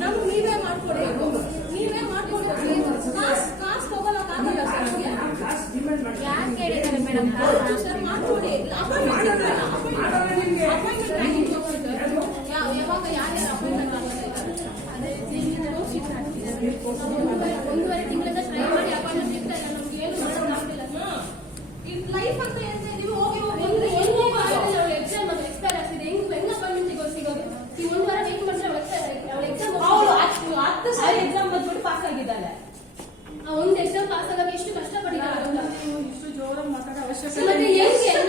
ನಮ್ಗೆ ನೀವೇ ಮಾಡ್ಕೊಡಿ, ನೀವೇ ಮಾಡ್ಕೊಡಿ. ಕಾಸು ತಗೊಳಕ್ಕಾಗಲ್ಲ ಸರ್. ಯಾಕೆ ಹೇಳಿದ್ದಾರೆ ಮೇಡಮ್? ಸರ್ ಮಾಡ್ಕೊಡಿ. ಅಪಾಯಿಂಟ್ಮೆಂಟ್ ಟ್ರ್ಯಾಕಿಂಗ್ ತಗೊಳ್ಳಿ ಸರ್. ಯಾವಾಗ ಯಾರ್ಯಾರು ಅಪಾಯಿಂಟ್ಮೆಂಟ್ ಆಗೋದಿದ್ದಾರೆ ಅದೇ ಒಂದೂವರೆ ತಿಂಗಳಿಂದ ಟ್ರೈ ಮಾಡಿ ಅಪಾಯಿಂಟ್ಮೆಂಟ್ ಸಿಗ್ತಾ ಇಲ್ಲ. ನಮ್ಗೆ ಏನು ಮಾಡೋಕ್ಕಾಗ್ತಿಲ್ಲ. ಲೈಫ್ ಅಂತ ಹೇಳ್ತಾ ಇದೀವಿ. ಹೋಗಿ ಎಕ್ಸಾಮ್ ಅದು ಎಕ್ಸ್ಪೈರ್ ಆಗ್ತಿದೆ. ಹೆಂಗ್ ಅಪಾಯಿಂಟ್ಮೆಂಟ್ ಸಿಗೋದು? ಈ ಒಂದು ವಾರ ವೇಟ್ ಮಾಡಿದ್ರೆ ಅವಳ ಎಕ್ಸಾಮ್ 10 ಸಾರಿ ಎಕ್ಸಾಮ್ ಬಂದ್ಬಿಟ್ಟು ಪಾಸ್ ಆಗಿದ್ದಾಳೆ. ಒಂದು ಎಕ್ಸಾಮ್ ಪಾಸ್ ಆಗೋಕೆ ಎಷ್ಟು ಕಷ್ಟಪಟ್ಟಿದ್ದಾರೆ. ಇಷ್ಟು ಜೋರಾಗಿ ಮಾತಾಡೋ ಅವಶ್ಯಕತೆ